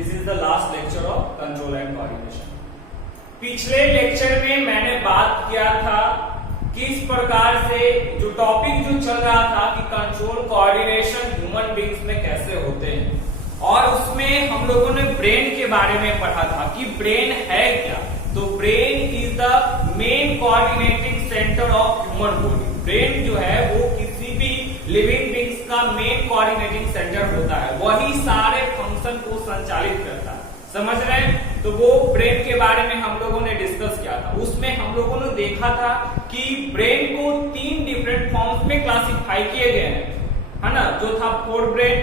This is the last lecture of control and coordination. पिछले lecture में मैंने बात किया था किस प्रकार से जो टॉपिक जो चल रहा था कि कंट्रोल कोऑर्डिनेशन ह्यूमन बींग्स में कैसे होते हैं, और उसमें हम लोगों ने ब्रेन के बारे में पढ़ा था कि ब्रेन है क्या। तो brain is the main coordinating centre of human body. Brain जो है वो किसी भी लिविंग बींग्स का मेन कोऑर्डिनेटिंग सेंटर होता है, वही सारे फंक्शन को संचालित करता है। समझ रहे हैं? तो वो ब्रेन के बारे में हम लोगों ने डिस्कस किया था। उसमें हम लोगों ने देखा था कि ब्रेन को 3 डिफरेंट फॉर्म्स में क्लासिफाई किए गए हैं, है ना, जो था fore brain,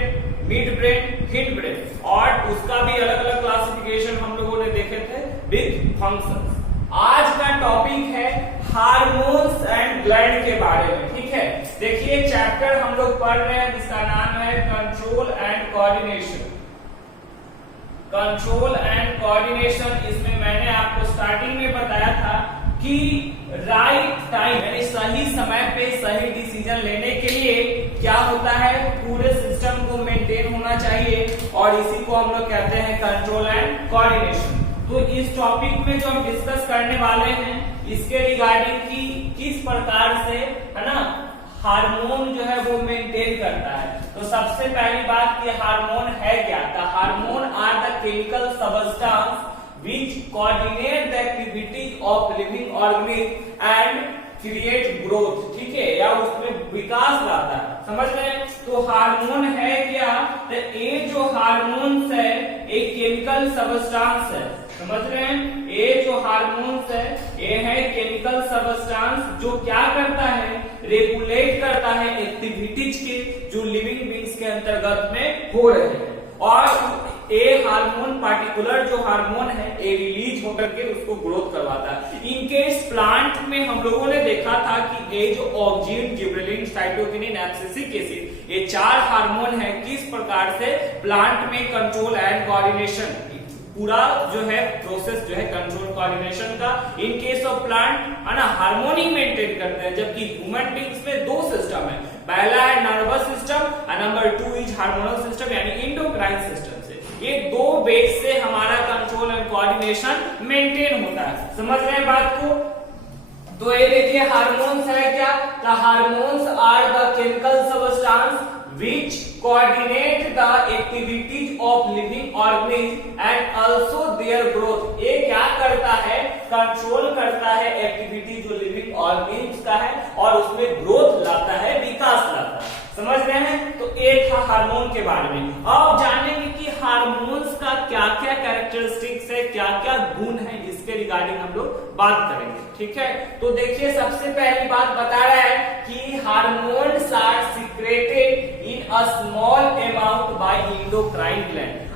mid brain, hind brain, और उसका भी अलग अलग क्लासिफिकेशन हम लोगों ने देखे थे विद फंक्शंस। आज का टॉपिक है हार्मोन्स एंड ग्लैंड के बारे में। ठीक है, देखिए चैप्टर हम लोग पढ़ रहे हैं जिसका नाम है control and coordination. Control and coordination, इसमें मैंने आपको स्टार्टिंग में बताया था कि राइट टाइम यानी सही समय पे सही डिसीजन लेने के लिए क्या होता है, पूरे सिस्टम को मेंटेन होना चाहिए, और इसी को हम लोग कहते हैं कंट्रोल एंड कोऑर्डिनेशन। तो इस टॉपिक में जो हम डिस्कस करने वाले हैं इसके रिगार्डिंग की किस प्रकार से, है ना, हार्मोन जो है वो मेंटेन करता है। तो सबसे पहली बात कि हार्मोन है क्या। The hormone are the chemical substance which coordinate the activities of living organism and create growth। ठीक है, या उसमें विकास लाता है। समझ रहे हैं? तो हार्मोन है क्या, तो ये जो हार्मोन्स है एक केमिकल सबस्टेंस है। समझ रहे हैं? ये जो हार्मोन्स है ये है केमिकल सबस्टेंस जो क्या करता है, रेगुलेट करता है एक्टिविटीज के जो लिविंग बींग्स के अंतर्गत में हो रहे हैं। और ए हार्मोन पार्टिकुलर जो हार्मोन है ये रिलीज होकर के उसको ग्रोथ करवाता है। इनकेस प्लांट में हम लोगों ने देखा था कि ये जो oxygen, gibberellin, cytokinin, abscisic acid, ये 4 हार्मोन है किस प्रकार से प्लांट में कंट्रोल एंड कोऑर्डिनेशन पूरा जो है प्रोसेस जो है कंट्रोल कोऑर्डिनेशन का इन केस ऑफ प्लांट, है ना, हार्मोनी मेंटेन करते हैं। जबकि ह्यूमन बींग्स में 2 सिस्टम है, पहला है नर्वस सिस्टम और नंबर 2 इज हार्मोनल सिस्टम यानी एंडोक्राइन सिस्टम। ये 2 बेस से हमारा कंट्रोल एंड कोऑर्डिनेशन मेंटेन होता है। समझ रहे हैं बात को? तो ये देखिए हार्मोन्स है क्या, the hormones are the chemical substance which coordinate the activities of living organisms and also their growth। ये क्या करता है, कंट्रोल करता है एक्टिविटी जो लिविंग ऑर्गेनिज्म का है और उसमें ग्रोथ लाता है, विकास लाता है। समझ रहे हैं? तो एक था हार्मोन के बारे में। अब जानेंगे कि हार्मोन्स का क्या क्या कैरेक्टरिस्टिक्स है, क्या क्या गुण है, इसके रिगार्डिंग हम लोग बात करेंगे। ठीक है, तो देखिए सबसे पहली बात बता रहा है कि hormones are secreted in a small amount by endocrine gland.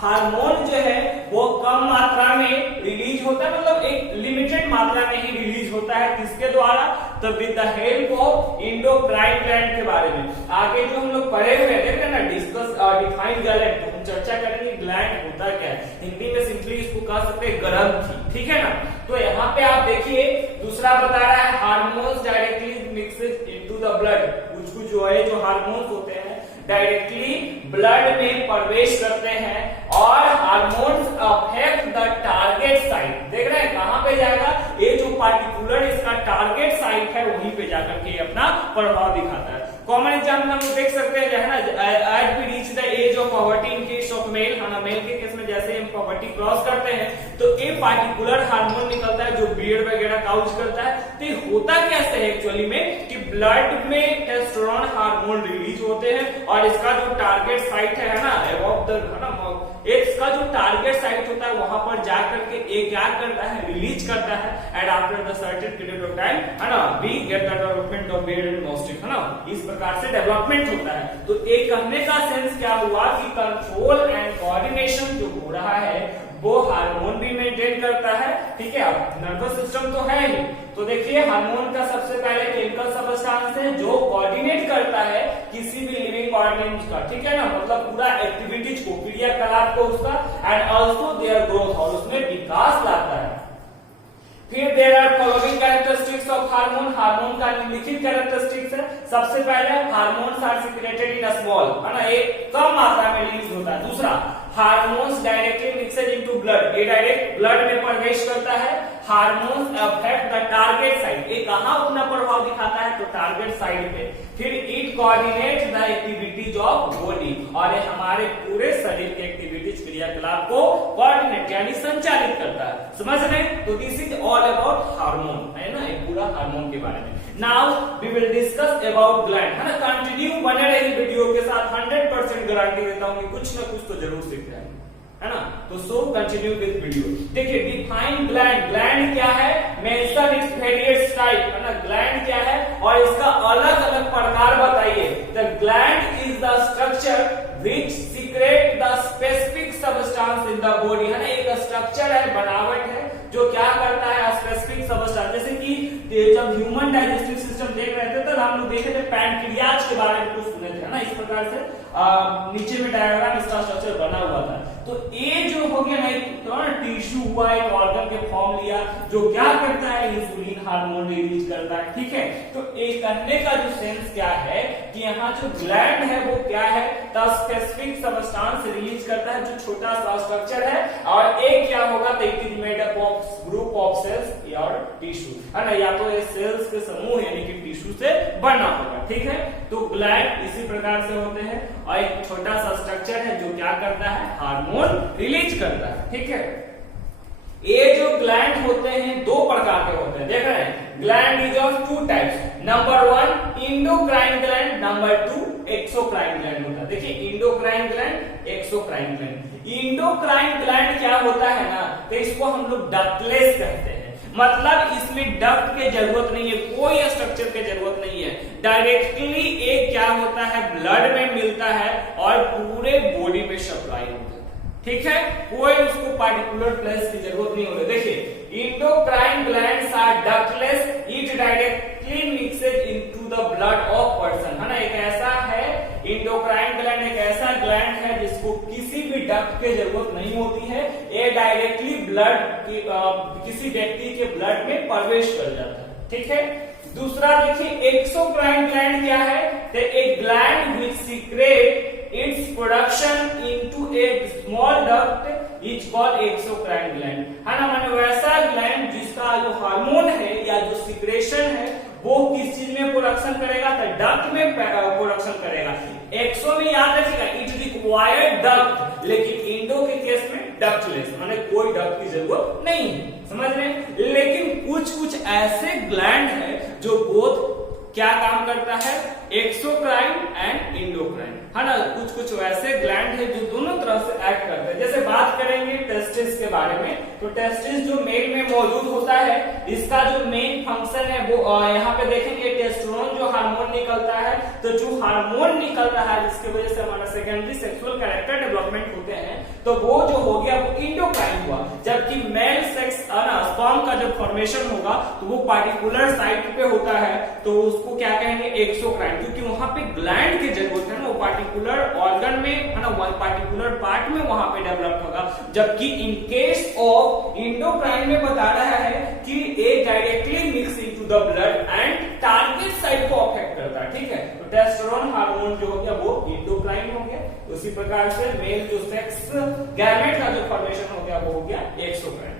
Hormone जो है वो कम मात्रा में रिलीज होता है, मतलब एक लिमिटेड मात्रा में ही रिलीज होता है। किसके द्वारा? तो with the help of endocrine gland के बारे में आगे जो हम लोग पढ़े हुए थे ना, डिस्कस डिफाइन ग्लैंड, तो हम चर्चा करेंगे ग्लैंड होता क्या है। हिंदी में सिंपली इसको कह सकते हैं ग्रंथि। ठीक है ना? तो यहाँ पे आप देखिए दूसरा बता रहा है hormones directly mixed into the blood. कुछ जो है जो हार्मोन्स होते हैं डायरेक्टली ब्लड में प्रवेश करते हैं और hormones affect the target site. देख रहे हैं कहां पे जाएगा, ये जो पार्टिकुलर इसका टारगेट साइट है वहीं पे जाकर के अपना प्रभाव दिखाता है। कॉमन एग्जाम्पल हम लोग देख सकते हैं, है ना, as we reach the age of puberty in case of male, है ना, मेल के केस में जैसे हम पॉवर्टी क्रॉस करते हैं तो ये पार्टिकुलर हार्मोन निकलता है जो बियर्ड वगैरह काउच करता है। तो ये होता कैसे है एक्चुअली में कि ब्लड में टेस्टोस्टेरोन हार्मोन रिलीज होते हैं और इसका जो टारगेट साइट है ना, अबव द, है ना, इसका जो टारगेट साइट होता है वहां पर जाकर के एक क्या करता है, रिलीज करता है, and after the certain period of time, है ना, we get the development of beard and नोस्टिक, है ना, इस प्रकार से डेवलपमेंट होता है। तो एक कहने का सेंस क्या हुआ कि कंट्रोल एंड कोऑर्डिनेशन जो हो रहा है वो हार्मोन भी मेंटेन करता है। ठीक है, अब नर्वस सिस्टम तो है ही। तो देखिए हार्मोन का सबसे पहले केमिकल सबस्टेंस है जो कोऑर्डिनेट करता है किसी भी लिविंग ऑर्गेनिज्म का। ठीक है ना, मतलब पूरा एक्टिविटीज को, क्रियाकलाप को उसका, एंड ऑल्सो देयर ग्रोथ, और उसमें विकास लाता है। फिर there are following characteristics of hormone. Hormone का निम्नलिखित कैरेक्टरिस्टिक्स है। सबसे पहले hormones are secreted in small, है ना, एक कम मात्रा में रिलीज होता है। दूसरा, hormones directly mixed into blood, ये डायरेक्ट ब्लड में प्रवेश करता है। Hormones affect the target site, ये कहां अपना प्रभाव दिखाता है, तो टारगेट साइट पे। फिर it coordinate the activities of body, और ये हमारे पूरे शरीर के एक्टिविटीज क्रियाकलाप को कोऑर्डिनेट यानी संचालित करता है। समझ रहे हैं? तो this is all about hormone, है ना, एक पूरा हार्मोन के बारे में। Now we will discuss about gland, है ना। कंटिन्यू बने रहिए वीडियो के साथ, 100% गारंटी देता हूं कि कुछ ना कुछ तो जरूर सीख जाएंगे, है ना। तो सो कंटिन्यू विद वीडियो। देखिए, डिफाइन ग्लैंड, ग्लैंड क्या है, मेंशन इट्स वेरियस टाइप, है ना। ग्लैंड क्या है और इसका अलग अलग प्रकार बताइए। The gland is the structure which secrete the specific substance in the body, है ना, एक स्ट्रक्चर है, बनावट है जो क्या करता है, स्पेसिफिक सबस्टेंस। जैसे कि जब ह्यूमन डाइजेस्टिव सिस्टम देख रहे थे तो हम लोग देखे थे पैनक्रियाज के बारे में कुछ सुने थे, है ना। इस प्रकार से नीचे में डायग्राम इसका स्ट्रक्चर बना हुआ था। तो ये जो हो गया ना, एक टिश्यू हुआ, एक ऑर्गन के फॉर्म लिया जो क्या करता है, इंसुलिन हार्मोन रिलीज करता है, ठीक है। तो एक कहने का जो सेंस क्या है कि यहाँ जो ग्लैंड है वो क्या है, द स्पेसिफिक सबस्टेंस रिलीज करता है, जो छोटा सा स्ट्रक्चर है। और एक क्या होगा, तो it is made up of group of cells और टिश्यू, है ना, या तो ये सेल्स के समूह यानी कि टिश्यू से बना होगा, ठीक है। तो ग्लैंड इसी प्रकार से होते हैं और एक छोटा सा स्ट्रक्चर है जो क्या करता है, हार्मोन रिलीज करता है, ठीक है। ये जो ग्लैंड होते हैं दो प्रकार के होते हैं, देख रहे हैं। Gland is of two types, number 1 endocrine gland, number 2 exocrine gland होता है। देखिए, endocrine gland, exocrine gland. Endocrine gland क्या होता है ना, तो इसको हम लोग डक्टलेस कहते हैं, मतलब इसमें डक्ट की जरूरत नहीं है, कोई स्ट्रक्चर की जरूरत नहीं है, डायरेक्टली एक क्या होता है, ब्लड में मिलता है और पूरे बॉडी में सप्लाई होता है, ठीक है। कोई उसको पार्टिकुलर प्लेस की जरूरत नहीं होती। देखिए, endocrine glands are ductless, it directly mixed into the blood of person, है ना। एक ऐसा है, इंडोक्राइन ग्लैंड एक ऐसा ग्लैंड है जिसको किसी भी डक्ट की जरूरत नहीं होती है, ये डायरेक्टली ब्लड की किसी व्यक्ति के ब्लड में प्रवेश कर जाता है, ठीक है। दूसरा देखिए, एक्सोक्राइन ग्लैंड क्या है, तो एक gland which secret its production into a small duct is called exocrine gland, है ना। माने वैसा ग्लैंड जिसका जो हार्मोन है या जो सिक्रेशन है वो किस चीज में प्रोडक्शन करेगा, तो डक्ट में प्रोडक्शन करेगा। एक्सो में याद रखिएगा, इट रिक्वायर्ड डक्ट, लेकिन इंडो के केस में डक्टलेस, माने कोई डक्ट की जरूरत नहीं है, समझ रहे हैं। लेकिन कुछ कुछ ऐसे ग्लैंड है जो बोथ क्या काम करता है, एक्सोक्राइन एंड इंडोक्राइन, है ना। कुछ कुछ वैसे ग्लैंड है जो दोनों तरफ से एक्ट करते हैं। जैसे बात करेंगे टेस्टिस के बारे में, तो टेस्टिस जो मेल में मौजूद होता है, इसका जो मेन फंक्शन है वो यहाँ पे देखेंगे, टेस्टोस्टेरोन जो हार्मोन निकलता है, तो जो हार्मोन निकल रहा है जिसकी वजह से हमारा सेकेंडरी सेक्सुअल कैरेक्टर डेवलपमेंट होते हैं, तो वो जो हो गया वो इंडोक्राइन हुआ। जबकि मेल सेक्स स्पर्म का जब फॉर्मेशन होगा तो वो पार्टिकुलर साइट पे होता है, तो उसको क्या कहेंगे, एक्सोक्राइन, क्योंकि वहां पे ग्लैंड की जरूरत है ना, वो पार्टिकुलर ऑर्गन में, है ना, वन पार्टिकुलर पार्ट में वहां पे डेवलप होगा। जबकि इन केस ऑफ इंडोक्राइन में बता रहा है कि ये directly mix into the blood and target site को अफेक्ट करता है, ठीक है। तो टेस्टोस्टेरोन हार्मोन जो हो गया वो इंडोक्राइन हो गया, उसी प्रकार से मेल जो सेक्स गैमेट का जो फॉर्मेशन हो गया वो हो गया एक्सोक्राइन।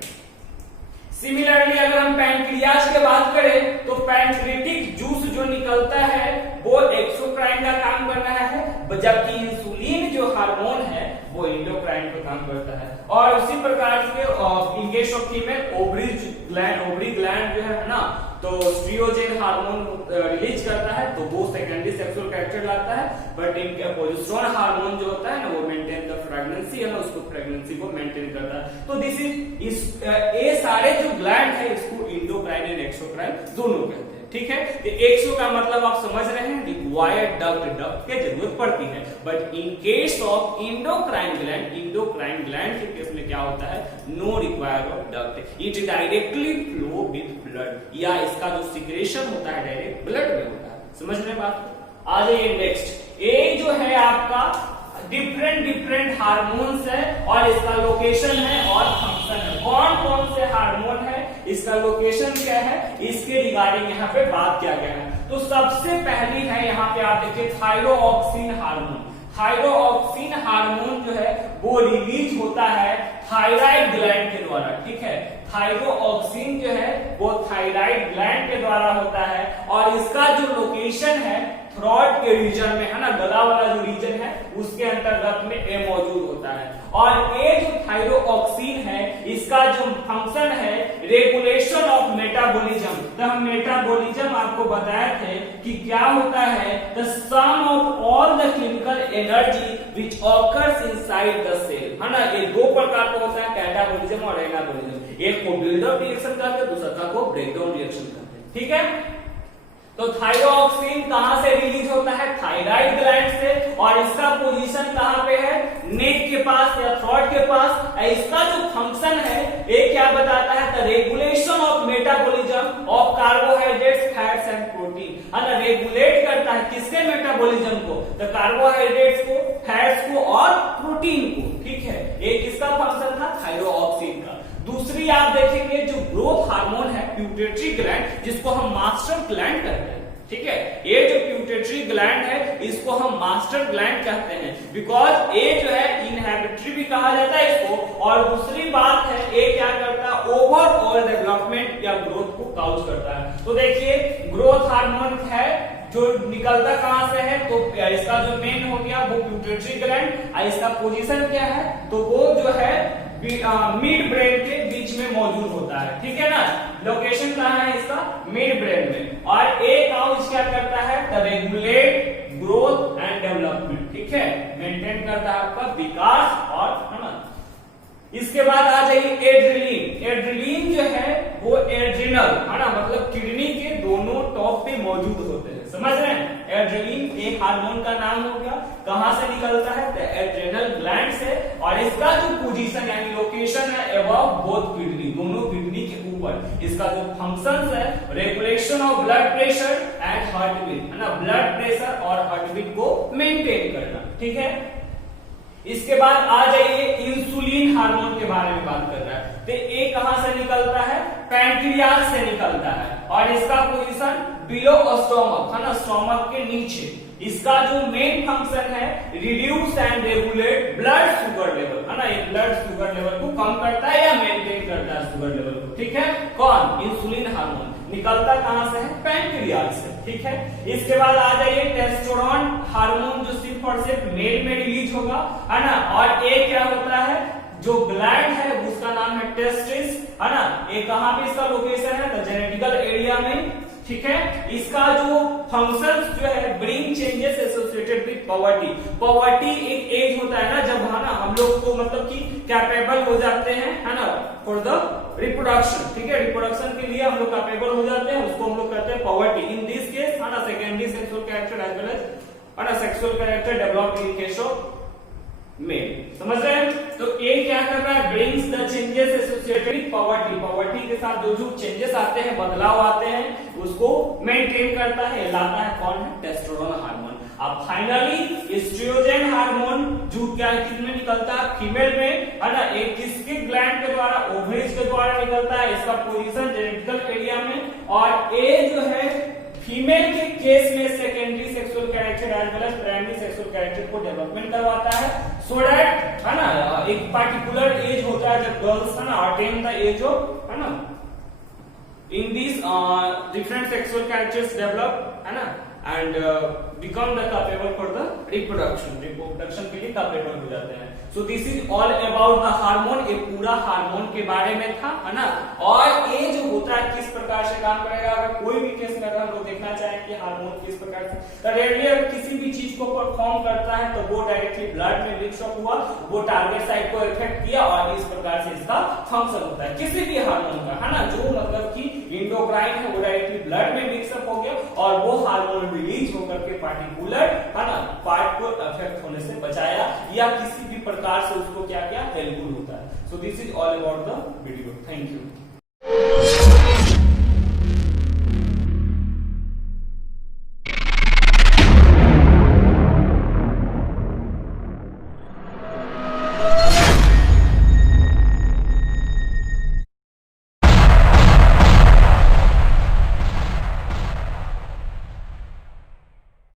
सिमिलरली अगर हम पैनक्रियाज की बात करें तो पैनक्रियाटिक जूस जो निकलता है वो एक्सोक्राइन का काम कर रहा है, जबकि इंसुलिन जो हार्मोन है वो इंडोक्राइन का काम करता है। और उसी प्रकार से इन case of female ovary gland जो है ना, तो स्ट्रियोजेन हार्मोन रिलीज करता है, तो वो सेकेंडरी सेक्सुअल कैरेक्टर लाता है। बट इनका प्रोजेस्टेरोन हार्मोन जो होता है ना, वो मेंटेन द प्रेगनेंसी, है ना, उसको प्रेगनेंसी को मेंटेन करता है। तो दिस इज ये सारे जो ग्लैंड है इसको इंडोक्राइन एंड एक्सोक्राइन दोनों कहते हैं, ठीक है। तो एक्सो का मतलब आप समझ रहे हैं, रिक्वायर्ड डक्ट की जरूरत पड़ती है। But in case of endocrine gland के केस में क्या होता है, no required of duct, it directly flow with blood, या इसका जो सिक्रेशन होता है डायरेक्ट ब्लड में होता है। समझ रहे बात। आ जाइए नेक्स्ट, ये जो है आपका डिफरेंट हार्मोन्स है और इसका लोकेशन है और फंक्शन फंक्शन है। कौन कौन से हार्मोन है, इसका लोकेशन क्या है, इसके रिगार्डिंग यहाँ पे बात किया गया है। तो सबसे पहली है यहाँ पे आप देखिए थायरोऑक्सिन हार्मोन। थायरोऑक्सिन हार्मोन जो है वो रिलीज होता है थायराइड ग्लैंड के द्वारा, ठीक है। थायरोऑक्सिन जो है वो थायराइड ग्लैंड के द्वारा होता है और इसका जो लोकेशन है थ्रोट के रीजन में, है ना, गला वाला जो रीजन है उसके अंतर्गत में ये मौजूद होता है। और ये जो थायरोऑक्सिन है इसका जो फंक्शन है रेगुलेशन ऑफ मेटाबॉलिज्म। तो हम मेटाबॉलिज्म आपको बताए थे कि क्या होता है, the sum of all the chemical energy which occurs inside the cell, है ना। ये दो प्रकार का होता है, कैटाबॉलिज्म और एनाबॉलिज्म। एक को बिल्डअप रिएक्शन करते हैं, दूसरा को ब्रेकडाउन रिएक्शन करते हैं, ठीक है। तो थायरोऑक्सिन कहां से रिलीज होता है, थायराइड ग्लैंड से, और इसका पोजीशन कहां पे है, नेक के पास या थ्रोट के पास। इसका जो फंक्शन है ये क्या बताता है, the regulation of metabolism of carbohydrates, fats and protein, है ना। रेगुलेट करता है किसके मेटाबॉलिज्म को, तो कार्बोहाइड्रेट्स को, फैट्स को और प्रोटीन को, ठीक है। ये किसका फंक्शन था, थायरोऑक्सिन का। दूसरी आप देखेंगे जो ग्रोथ हार्मोन है पिट्यूटरी ग्लैंड, जिसको हम मास्टर ग्लैंड कहते हैं, ठीक है। ये जो पिट्यूटरी ग्लैंड है इसको हम मास्टर ग्लैंड कहते हैं, बिकॉज ये जो है इनहिबिटरी भी कहा जाता है इसको। और दूसरी बात है ये क्या करता है, ओवरऑल डेवलपमेंट या ग्रोथ को काउज करता है। तो देखिए ग्रोथ हार्मोन है जो निकलता कहां से है, तो इसका जो मेन हो गया वो पिट्यूटरी ग्लैंड। इसका पोजीशन क्या है, तो वो जो है मिड ब्रेन के बीच में मौजूद होता है, ठीक है ना। लोकेशन कहां है इसका, मिड ब्रेन में। और एक काउज क्या करता है, the regulate growth and development, ठीक है, मेंटेन करता है आपका विकास और, है ना। इसके बाद आ जाइए एड्रिलिन। एड्रिलिन जो है वो एड्रिनल, है ना, मतलब किडनी के दोनों टॉप पे मौजूद होते हैं, समझ रहे हैं। एड्रिलिन एक हार्मोन का नाम हो गया, कहां से निकलता है, तो एड्रिनल ग्लैंड से। और इसका जो पोजीशन यानी लोकेशन है अबव बोथ किडनी, दोनों किडनी के ऊपर। इसका जो फंक्शंस है regulation of blood pressure and heartbeat, है ना, ब्लड प्रेशर और हार्ट बीट को मेंटेन करना, ठीक है। इसके बाद आ जाइए इंसुलिन हार्मोन के बारे में बात कर रहा है। तो ये कहां से निकलता है, पैंक्रियाज से निकलता है और इसका पोजीशन बिलो स्टोमक, है ना, स्टोमक के नीचे। इसका जो मेन फंक्शन है reduce and regulate blood sugar level, है ना, ये ब्लड शुगर लेवल को कम करता है या मेंटेन करता है शुगर लेवल को, ठीक है। कौन, इंसुलिन हार्मोन निकलता कहां से है, पैंक्रियाज से, ठीक है। इसके बाद आ जाइए टेस्टोस्टेरोन हार्मोन जो सिर्फ और सिर्फ मेल में रिलीज होगा, है ना। और ये क्या होता है, जो ग्लैंड है उसका नाम है टेस्टिस, है ना। ये कहां पे इसका लोकेशन है, तो जेनेटिकल एरिया में, ठीक है। इसका जो फंक्शंस जो है bring changes associated with puberty. Poverty एक एज होता है ना जब, है ना, हम लोग को मतलब कि कैपेबल हो जाते हैं, है ना, फॉर द रिप्रोडक्शन, ठीक है। रिप्रोडक्शन के लिए हम लोग कैपेबल हो जाते हैं, उसको हम लोग कहते हैं पॉवर्टी। इन दिस केस, है ना, secondary sexual character as well as, है ना, sexual character developed in case of male, समझ रहे हैं। तो ये क्या कर रहा है, brings the changes associated with puberty. Puberty के साथ जो जो चेंजेस आते हैं, बदलाव आते हैं, उसको मेंटेन करता है, लाता है कौन है, टेस्टोस्टेरोन हार्मोन। अब फाइनली एस्ट्रोजन हार्मोन जो क्या किसमें निकलता है, फीमेल में, है ना। एक किसके ग्लैंड के द्वारा, ओवरीज के द्वारा निकलता है। इसका पोजीशन जेनेटिकल एरिया में। और ये जो है फीमेल के केस में secondary sexual character as well as primary sexual character को डेवलपमेंट करवाता है, सो दैट, है ना, एक पार्टिकुलर एज होता है जब गर्ल्स, है ना, अटेन द एज ऑफ, है ना, in this different sexual characters develop, है ना, and become the capable for the reproduction के लिए कैपेबल हो जाते हैं। So this is all about the hormone. ये पूरा हार्मोन के बारे में था, है ना। और ये जो होता है किस प्रकार से काम करेगा, अगर कोई भी केस में अगर हम लोग देखना चाहें कि हार्मोन किस प्रकार से रेडियली अगर किसी भी चीज को परफॉर्म करता है तो वो डायरेक्टली ब्लड में मिक्स अप हुआ, वो टारगेट साइट को इफेक्ट किया और इस प्रकार से इसका फंक्शन होता है किसी भी हार्मोन का, है ना। जो मतलब कि इंडोक्राइन है वो डायरेक्टली ब्लड में मिक्स अप हो गया और वो हार्मोन रिलीज होकर के पार्टिकुलर, है ना, पार्ट को अफेक्ट होने से बचाया या किसी भी प्रकार से उसको क्या क्या हेल्पफुल होता है। So this is all about the video. Thank you.